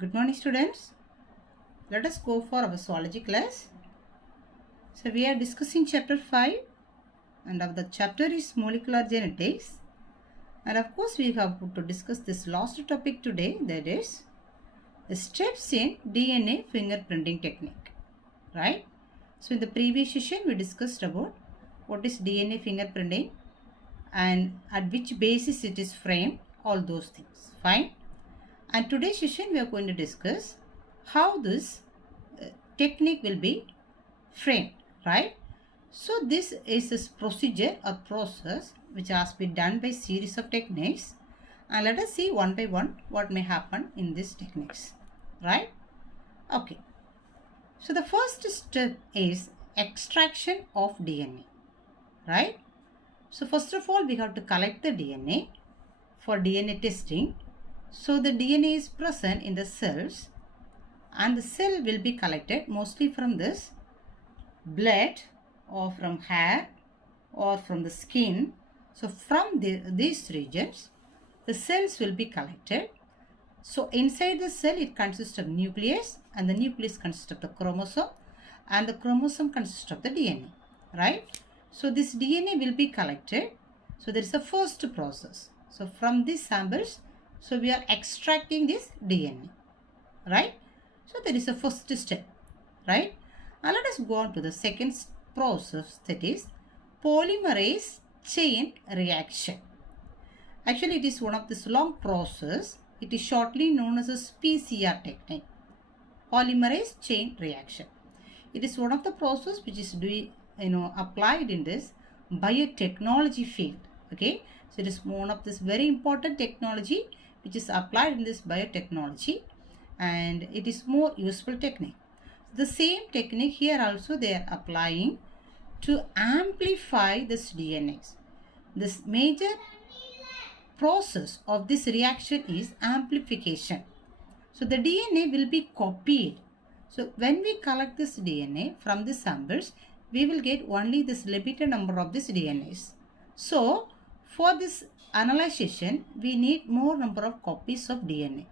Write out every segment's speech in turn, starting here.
Good morning, students. Let us go for our zoology class. So we are discussing chapter 5 and of the chapter is molecular genetics. And of course we have to discuss this last topic today, that is the steps in DNA fingerprinting technique. Right? So in the previous session we discussed about what is DNA fingerprinting and at which basis it is framed, all those things. Fine. And today's session we are going to discuss how this technique will be framed, right? So this is a procedure or process which has been done by series of techniques, and let us see one by one what may happen in these techniques, right? Okay. So the first step is extraction of DNA, right? So first of all we have to collect the DNA for DNA testing. So the DNA is present in the cells and the cell will be collected mostly from this blood or from hair or from the skin. So from these regions the cells will be collected. So inside the cell it consists of nucleus, and the nucleus consists of the chromosome, and the chromosome consists of the DNA, right? So this DNA will be collected. So there is a first process. So from these samples, so we are extracting this DNA, right? So there is a first step, right? Now let us go on to the second process, that is polymerase chain reaction. Actually it is one of this long process. It is shortly known as a PCR technique, polymerase chain reaction. It is one of the process which is applied in this biotechnology field. Okay, so it is one of this very important technology which is applied in this biotechnology, and it is more useful technique. The same technique here also they are applying to amplify this DNAs. This major process of this reaction is amplification. So the DNA will be copied. So when we collect this DNA from the samples, we will get only this limited number of these DNAs. So for this analyzation, we need more number of copies of DNA.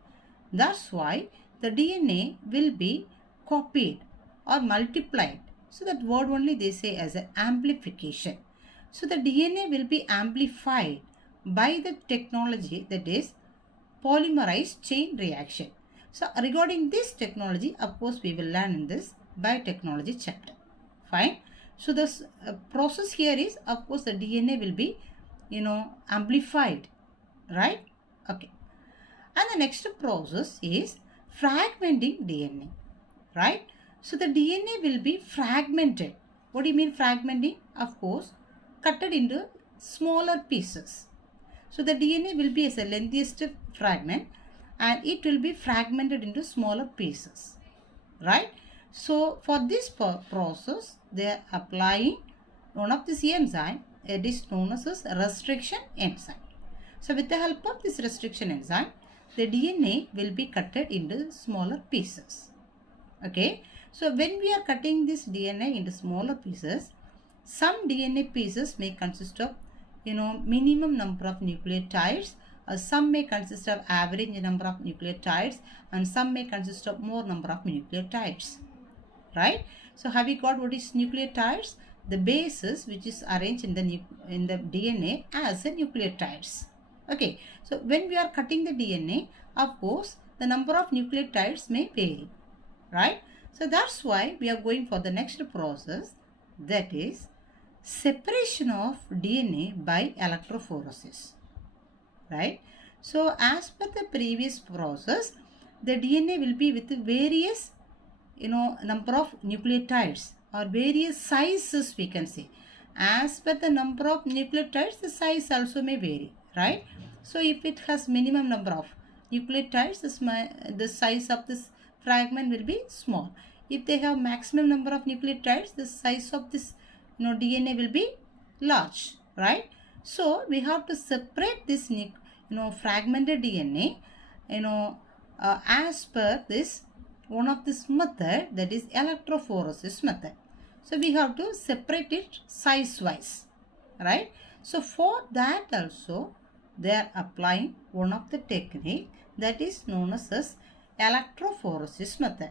That's why the DNA will be copied or multiplied. So that word only they say as an amplification. So the DNA will be amplified by the technology, that is polymerase chain reaction. So regarding this technology, of course we will learn in this biotechnology chapter. Fine. So this process here is, of course, the DNA will be amplified, right? Okay. And the next process is fragmenting DNA, right? So the DNA will be fragmented. What do you mean fragmenting? Of course, cut it into smaller pieces. So the DNA will be as a lengthiest fragment and it will be fragmented into smaller pieces, right? So for this process, they are applying one of this enzyme. It is known as a restriction enzyme. So with the help of this restriction enzyme, the DNA will be cut into smaller pieces. Okay. So when we are cutting this DNA into smaller pieces, some DNA pieces may consist of minimum number of nucleotides, or some may consist of average number of nucleotides, and some may consist of more number of nucleotides, right? So have you got what is nucleotides? The bases which is arranged in the DNA as a nucleotides. Okay, so when we are cutting the DNA, of course the number of nucleotides may vary, right? So that's why we are going for the next process, that is separation of DNA by electrophoresis, right? So as per the previous process, the DNA will be with various number of nucleotides or various sizes, we can say. As per the number of nucleotides, the size also may vary, right? So if it has minimum number of nucleotides, the size of this fragment will be small. If they have maximum number of nucleotides, the size of this DNA will be large, right? So we have to separate this fragmented DNA as per this one of this method, that is electrophoresis method. So we have to separate it size wise, right? So for that also they are applying one of the technique that is known as electrophoresis method,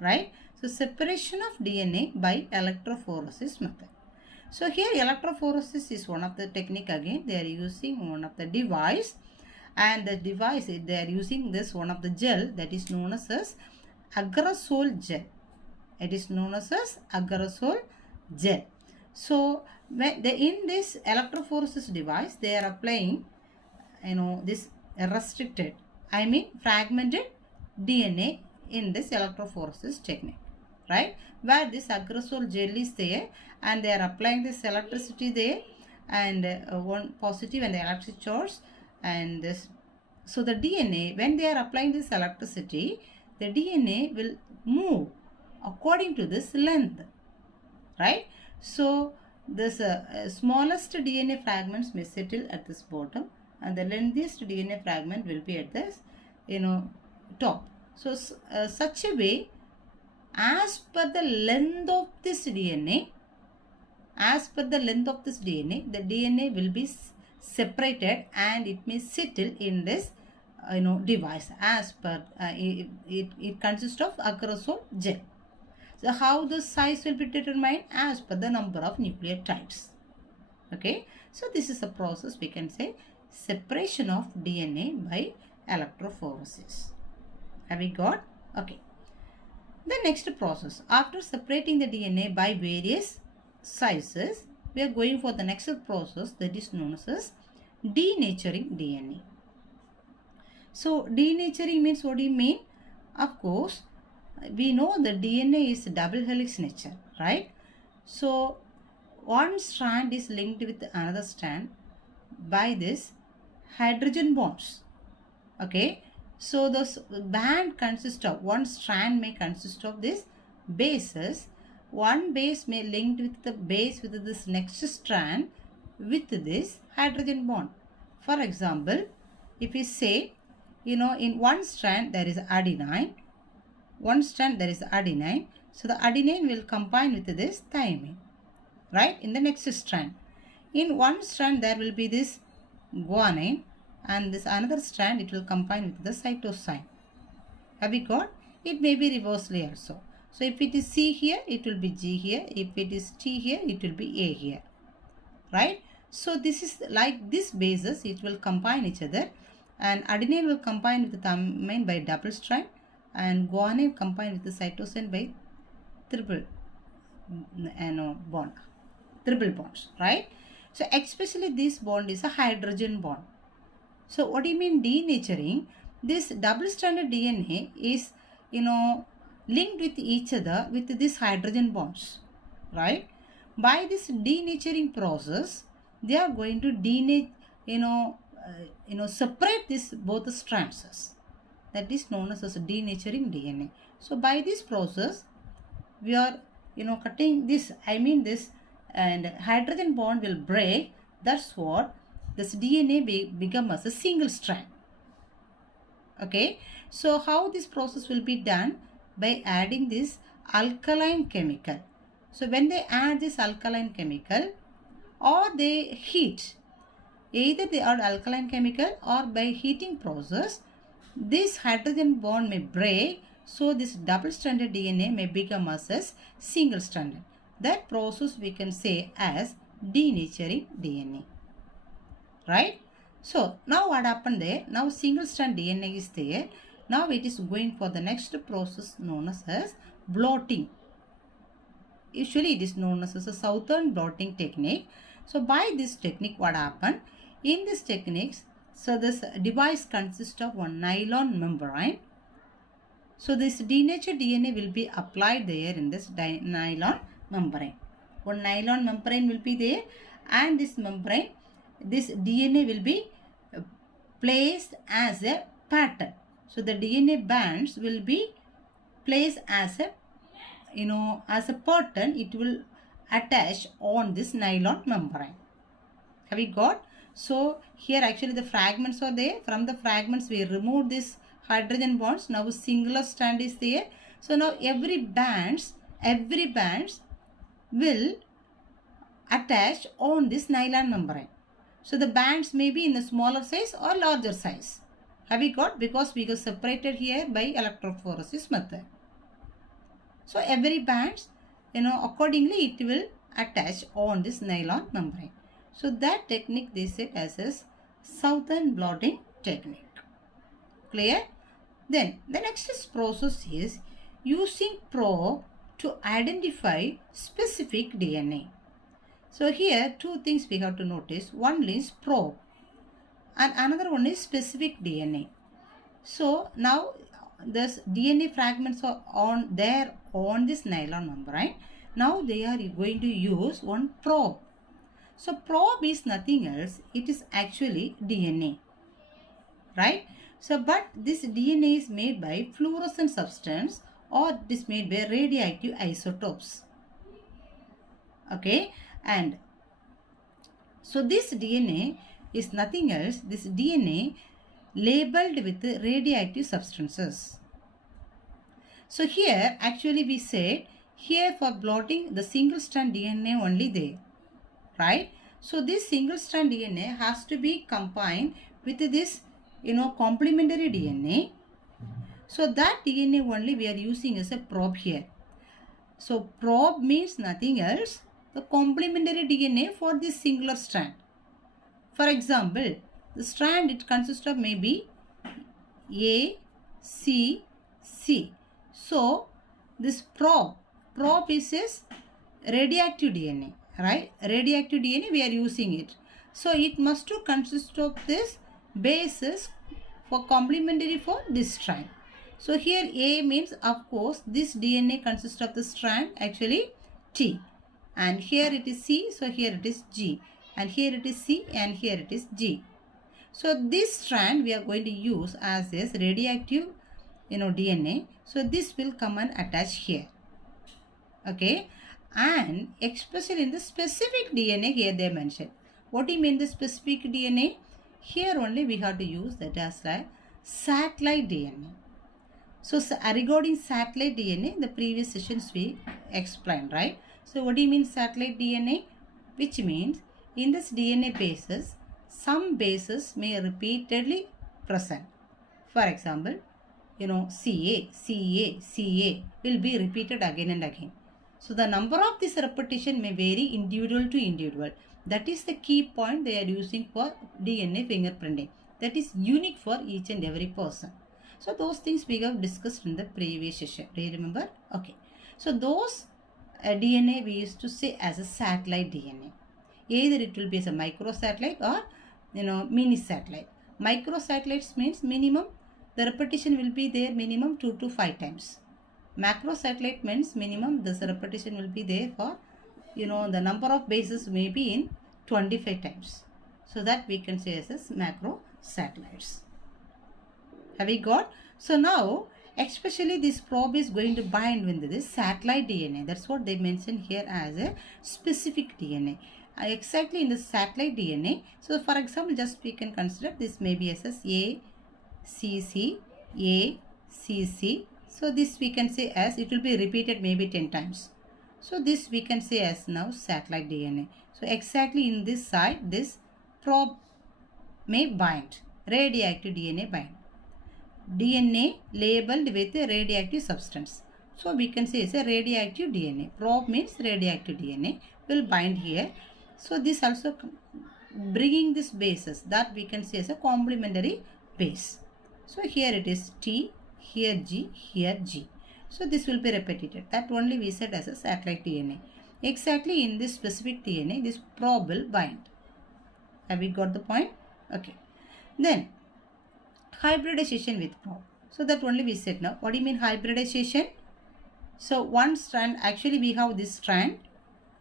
right? So separation of DNA by electrophoresis method. So here electrophoresis is one of the technique again. They are using one of the device, and the device they are using this one of the gel that is known as agarosol gel. It is known as agarosol gel. So when in this electrophoresis device they are applying this restricted, fragmented DNA in this electrophoresis technique, right? Where this agarosol gel is there and they are applying this electricity there, and one positive and the electric charge, and this. So the DNA, when they are applying this electricity, the DNA will move according to this length, right? So this smallest DNA fragments may settle at this bottom, and the lengthiest DNA fragment will be at this top. So such a way, as per the length of this DNA, the DNA will be separated and it may settle in this device as per it consists of agarosol gel. So how the size will be determined? As per the number of nucleotides. Okay, so this is a process, we can say, separation of DNA by electrophoresis. Have we got? Okay. The next process, after separating the DNA by various sizes, we are going for the next process that is known as denaturing DNA. So denaturing means, what do you mean? Of course, we know the DNA is double helix nature, right? So one strand is linked with another strand by this hydrogen bonds. Okay, so this band consists of, one strand may consist of these bases. One base may linked with the base with this next strand with this hydrogen bond. For example, if we say, in one strand there is adenine, so the adenine will combine with this thymine, right, in the next strand. In one strand there will be this guanine, and this another strand it will combine with the cytosine. Have we got? It may be reversely also. So if it is C here, it will be G here. If it is T here, it will be A here, right? So this is like this bases, it will combine each other, and adenine will combine with the thymine by double strand, and guanine combine with the cytosine by triple bonds, right? So especially this bond is a hydrogen bond. So what do you mean denaturing? This double stranded DNA is linked with each other with this hydrogen bonds, right? By this denaturing process, they are going to separate this both strands. That is known as denaturing DNA. So by this process, we are cutting this, this, and hydrogen bond will break. That's what this DNA become as a single strand. Okay, so how this process will be done? By adding this alkaline chemical. So when they add this alkaline chemical, or they heat, either they add alkaline chemical or by heating process, this hydrogen bond may break, so this double stranded DNA may become as a single stranded. That process we can say as denaturing DNA, right? So now what happened there? Now single strand DNA is there. Now it is going for the next process known as blotting. Usually it is known as a southern blotting technique. So by this technique, what happened? In this technique, so this device consists of one nylon membrane. So this denatured DNA will be applied there in this nylon membrane. One nylon membrane will be there, and this membrane, this DNA will be placed as a pattern. So the DNA bands will be placed as a as a pattern. It will attach on this nylon membrane. Have we got? So here actually the fragments are there. From the fragments we remove this hydrogen bonds. Now singular strand is there. So now every bands will attach on this nylon membrane. So the bands may be in a smaller size or larger size. Have we got? Because we have separated here by electrophoresis method. So every bands, accordingly it will attach on this nylon membrane. So that technique they said as a southern blotting technique. Clear? Then the next process is using probe to identify specific DNA. So here two things we have to notice. One is probe and another one is specific DNA. So now this DNA fragments are on this nylon membrane. Now they are going to use one probe. So probe is nothing else. It is actually DNA. Right? So but this DNA is made by fluorescent substance or it is made by radioactive isotopes. Okay? And so this DNA is nothing else. This DNA labeled with radioactive substances. So here actually we said here for blotting the single strand DNA only there, right? So this single strand DNA has to be combined with this complementary DNA. So that DNA only we are using as a probe here. So probe means nothing else, the complementary DNA for this singular strand. For example, the strand it consists of maybe A, C, C. So this probe is radioactive DNA, right? Radioactive DNA we are using it. So it must to consist of this bases for complementary for this strand. So here A means of course this DNA consists of the strand actually T, and here it is C, so here it is G, and here it is C, and here it is G. So this strand we are going to use as this radioactive DNA. So this will come and attach here. Okay, and especially in the specific DNA here they mentioned. What do you mean the specific DNA? Here only we have to use that as like satellite DNA. So regarding satellite DNA, in the previous sessions we explained, right? So what do you mean satellite DNA? Which means in this DNA bases, some bases may repeatedly present. For example, CA, CA, CA will be repeated again and again. So the number of this repetition may vary individual to individual. That is the key point they are using for DNA fingerprinting. That is unique for each and every person. So those things we have discussed in the previous session. Do you remember? Okay. So those DNA we used to say as a satellite DNA. Either it will be as a microsatellite or mini satellite. Microsatellites means minimum the repetition will be there minimum 2 to 5 times. Macrosatellite means minimum this repetition will be there for the number of bases may be in 25 times. So that we can say as macro satellites. Have we got? So now especially this probe is going to bind with this satellite DNA. That's what they mention here as a specific DNA. Exactly in the satellite DNA. So for example, just we can consider this may be as A, C, C, A, C, C. So this we can say as it will be repeated maybe 10 times. So this we can say as now satellite DNA. So exactly in this side, this probe may bind, radioactive DNA bind. DNA labeled with a radioactive substance. So we can say it's a radioactive DNA. Probe means radioactive DNA will bind here. So this also bringing this bases that we can say as a complementary base. So here it is T, here G, here G. So this will be repeated. That only we said as a satellite DNA. Exactly in this specific DNA, this probe will bind. Have we got the point? Okay. Then hybridization with probe. So that only we said now. What do you mean hybridization? So one strand, actually we have this strand,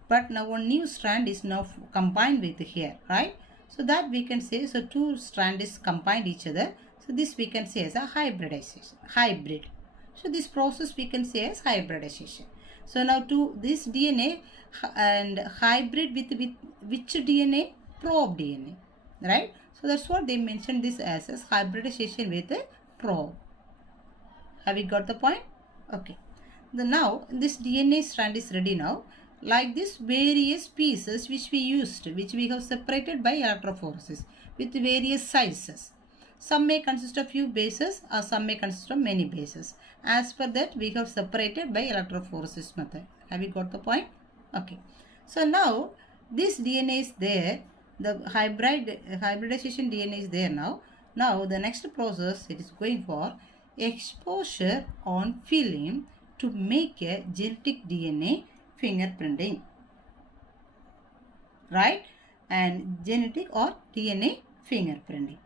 but now one new strand is now combined with here, right? So that we can say, so two strands is combined each other. So this we can say as a hybridization, hybrid. So this process we can say as hybridization. So now to this DNA and hybrid with which DNA? Probe DNA, right? So that's what they mentioned this as hybridization with a probe. Have you got the point? Okay. Now this DNA strand is ready now. Like this various pieces which we used, which we have separated by electrophoresis with various sizes. Some may consist of few bases or some may consist of many bases. As per that, we have separated by electrophoresis method. Have you got the point? Okay. So now this DNA is there. The hybridization DNA is there now. Now the next process, it is going for exposure on film to make a genetic DNA fingerprinting. Right? And genetic or DNA fingerprinting.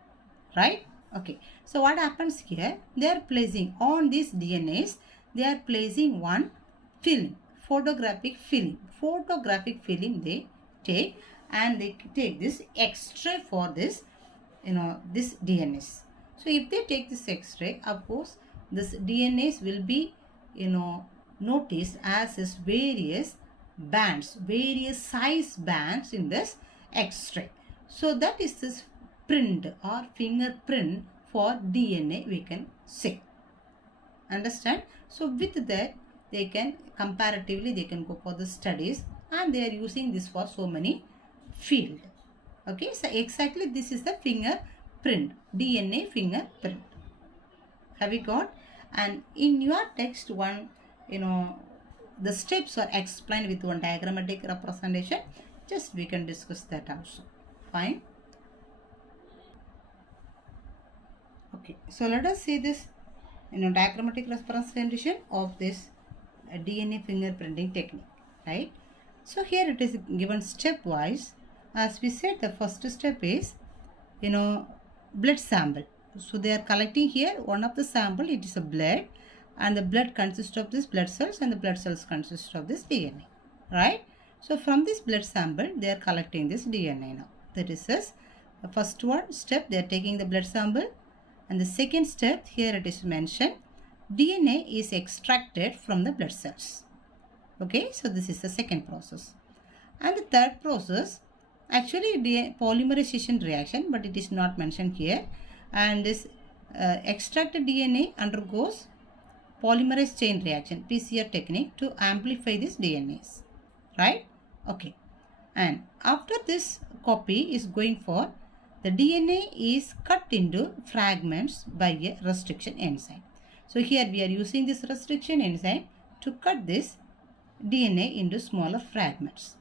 Right? Okay. So what happens here? They are placing on these DNAs, they are placing one film, photographic film. Photographic film they take, and they take this X-ray for this, this DNAs. So if they take this X-ray, of course, this DNAs will be, noticed as is various bands, various size bands in this X-ray. So that is this print or fingerprint for DNA, we can say. Understand? So with that, they can comparatively, they can go for the studies, and they are using this for so many field. Okay, so exactly this is the fingerprint, DNA fingerprint. Have you got? And in your text one, the steps are explained with one diagrammatic representation. Just we can discuss that also. Fine. Okay, so let us see this diagrammatic representation of this DNA fingerprinting technique, right? So here it is given stepwise. As we said, the first step is blood sample. So they are collecting here one of the sample, it is a blood, and the blood consists of this blood cells, and the blood cells consist of this DNA, right? So from this blood sample they are collecting this DNA now. That is this, the first one step, they are taking the blood sample. And the second step, here it is mentioned, DNA is extracted from the blood cells. Okay, so this is the second process. And the third process, actually polymerization reaction, but it is not mentioned here. And this extracted DNA undergoes polymerase chain reaction, PCR technique, to amplify these DNAs. Right? Okay. And after this copy is going for, the DNA is cut into fragments by a restriction enzyme. So here we are using this restriction enzyme to cut this DNA into smaller fragments.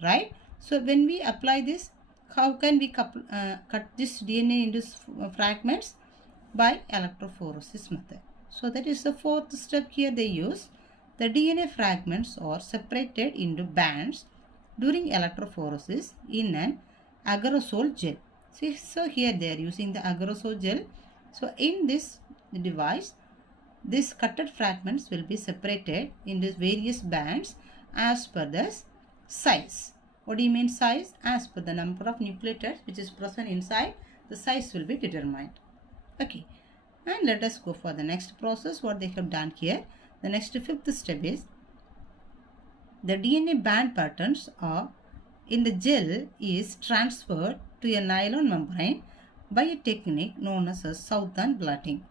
Right? So when we apply this, how can we cut this DNA into fragments? By electrophoresis method. So that is the fourth step here they use. The DNA fragments are separated into bands during electrophoresis in an agarosol gel. See, so here they are using the agarosol gel. So in this device, these cutted fragments will be separated into various bands as per the size. What do you mean size? As per the number of nucleotides which is present inside, the size will be determined. Okay. And let us go for the next process, what they have done here. The next fifth step is, the DNA band patterns are in the gel is transferred to a nylon membrane by a technique known as a Southern blotting.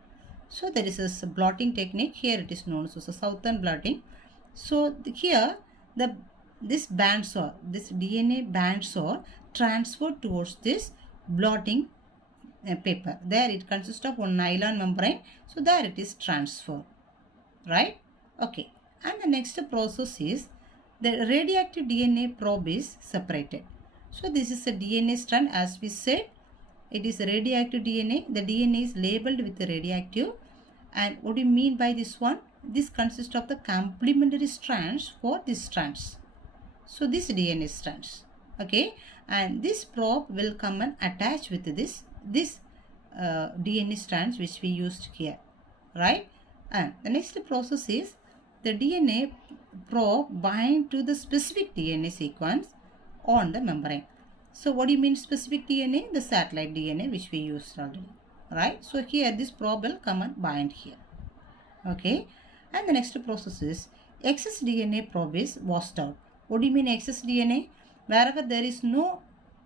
So there is a blotting technique. Here it is known as a Southern blotting. So here this DNA bands are transferred towards this blotting paper. There it consists of one nylon membrane. So there it is transferred. Right? Okay. And the next process is, the radioactive DNA probe is separated. So this is a DNA strand, as we said. It is a radioactive DNA. The DNA is labeled with the radioactive. And what do you mean by this one? This consists of the complementary strands for these strands. So this DNA strands. Okay. And this probe will come and attach with this DNA strands which we used here. Right. And the next process is, the DNA probe bind to the specific DNA sequence on the membrane. So what do you mean specific DNA? The satellite DNA which we used already. Right? So here this probe will come and bind here. Okay. And the next process is, excess DNA probe is washed out. What do you mean excess DNA? Wherever there is no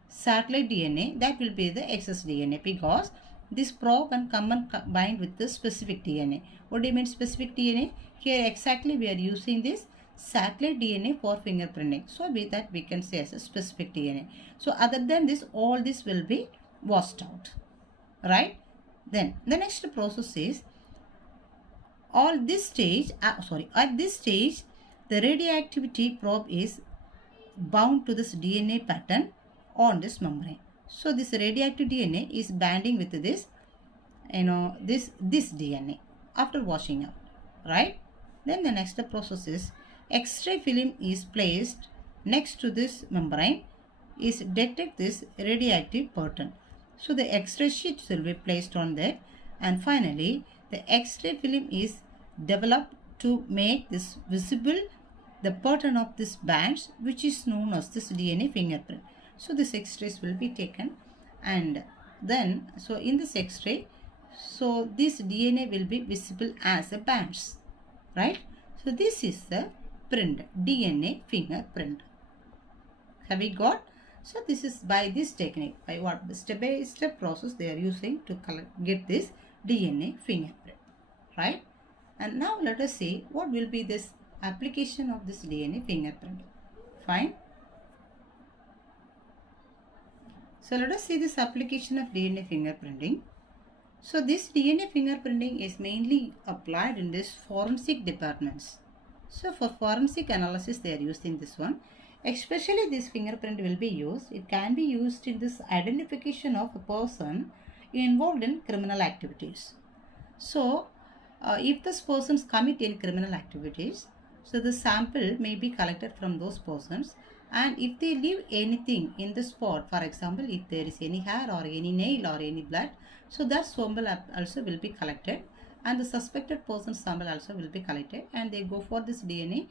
satellite DNA, that will be the excess DNA, because this probe can come and bind with the specific DNA. What do you mean specific DNA? Here exactly we are using this satellite DNA for fingerprinting. So with that we can say as a specific DNA. So other than this, all this will be washed out. Right? Then the next process is at this stage, the radioactivity probe is bound to this DNA pattern on this membrane. So this radioactive DNA is binding with this, this DNA after washing out, right? Then the next process is X-ray film is placed next to this membrane is detect this radioactive pattern. So the X-ray sheets will be placed on that, and finally the X-ray film is developed to make this visible the pattern of this bands, which is known as this DNA fingerprint. So this X-rays will be taken, and then so in this X-ray, so this DNA will be visible as a bands, right? So this is the print, DNA fingerprint. Have we got? So this is by this technique, by what the step-by-step process they are using to get this DNA fingerprint, right? And now let us see what will be this application of this DNA fingerprint. Fine. So let us see this application of DNA fingerprinting. So this DNA fingerprinting is mainly applied in this forensic departments. So for forensic analysis they are using this one. Especially this fingerprint will be used. It can be used in this identification of a person involved in criminal activities. So if this persons commit any criminal activities, so the sample may be collected from those persons, and if they leave anything in the spot, for example, if there is any hair or any nail or any blood, so that sample also will be collected, and the suspected person's sample also will be collected, and they go for this DNA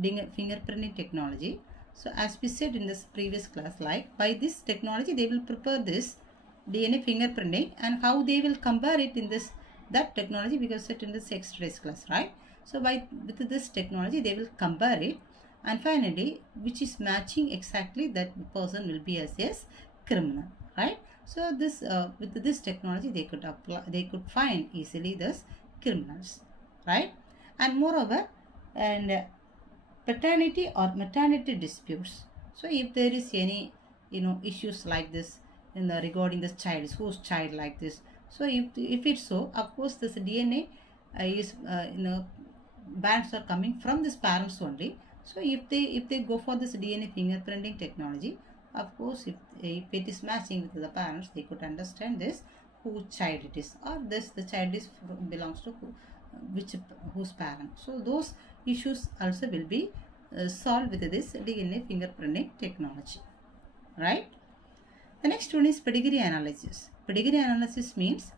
fingerprinting technology. So as we said in this previous class, like by this technology they will prepare this DNA fingerprinting, and how they will compare it in that technology because set in this X-rays class, right? So with this technology they will compare it, and finally which is matching exactly that person will be as criminal, right? So this with this technology they could find easily this criminals, right? And moreover, and paternity or maternity disputes. So if there is any issues like this regarding this child, whose child like this, so if it's so, of course this DNA is bands are coming from this parents only. So if they go for this DNA fingerprinting technology, of course if it is matching with the parents, they could understand this whose child it is, or the child belongs to whose parent. So those issues also will be solved with this DNA fingerprinting technology, right? The next one is pedigree analysis. Pedigree analysis means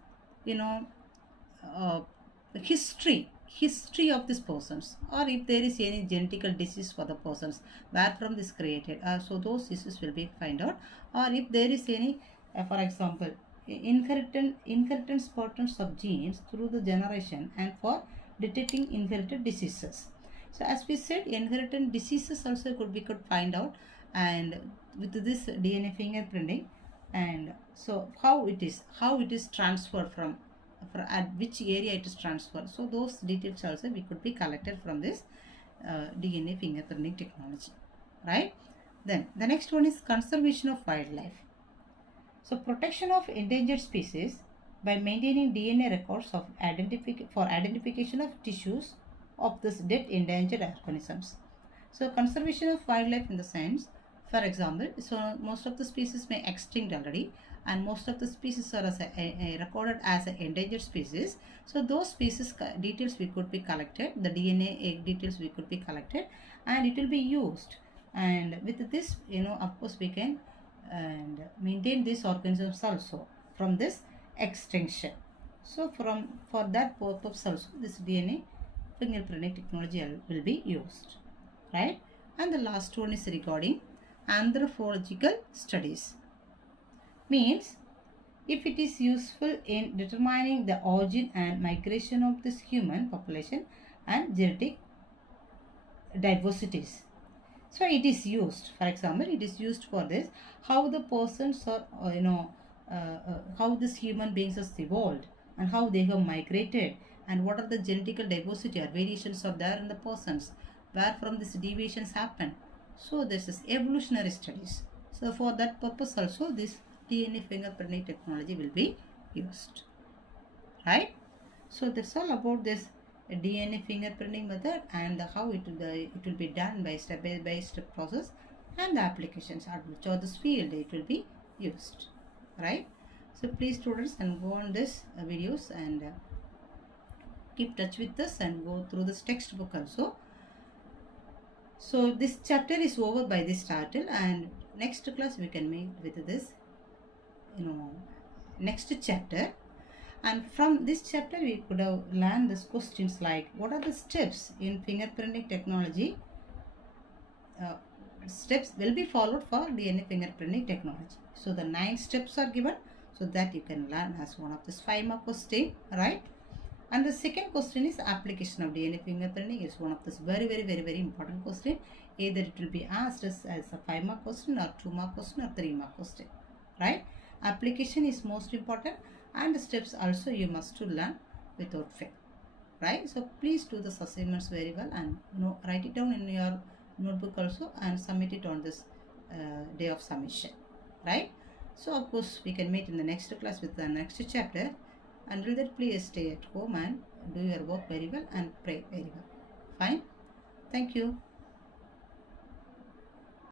history of these persons, or if there is any genetical disease for the persons, where from this created, so those issues will be find out, or if there is any for example inheritance patterns of genes through the generation, and for detecting inherited diseases. So as we said, inherited diseases also could find out, and with this DNA fingerprinting, and so how it is transferred from at which area it is transferred. So those details also we could be collected from this DNA fingerprinting technology, right? Then the next one is conservation of wildlife. So protection of endangered species by maintaining DNA records of identification of tissues of this dead endangered organisms. So conservation of wildlife in the sense, for example, so most of the species may extinct already, and most of the species are recorded as an endangered species. So those species details we could be collected, the DNA details we could be collected, and it will be used. And with this, of course we can maintain these organisms also from this extinction. So for that purpose also this DNA fingerprinting technology will be used, right? And the last one is regarding anthropological studies. Means if it is useful in determining the origin and migration of this human population and genetic diversities. So it is used, for example, it is used for this, how the persons are, how this human beings has evolved, and how they have migrated, and what are the genetical diversity or variations are there in the persons, where from these deviations happen. So this is evolutionary studies. So for that purpose also this DNA fingerprinting technology will be used. right? So that's all about this DNA fingerprinting method and how it will be done by step process and the applications at which or this field it will be used, right? So please students and go on this videos and keep touch with us and go through this textbook also. So this chapter is over by this title, and next class we can meet with this next chapter. And from this chapter we could have learned these questions like what are the steps in fingerprinting technology, steps will be followed for DNA fingerprinting technology. So the 9 steps are given, so that you can learn as one of this 5 mark question, right? And the second question is application of DNA fingerprinting is one of this very important question. Either it will be asked as a 5 mark question or 2 mark question or 3 mark question, right? Application is most important, and the steps also you must to learn without fail, right? So please do the assignments very well and write it down in your notebook also and submit it on this day of submission, right? So of course we can meet in the next class with the next chapter. Until that, please stay at home and do your work very well and pray very well. Fine. Thank you.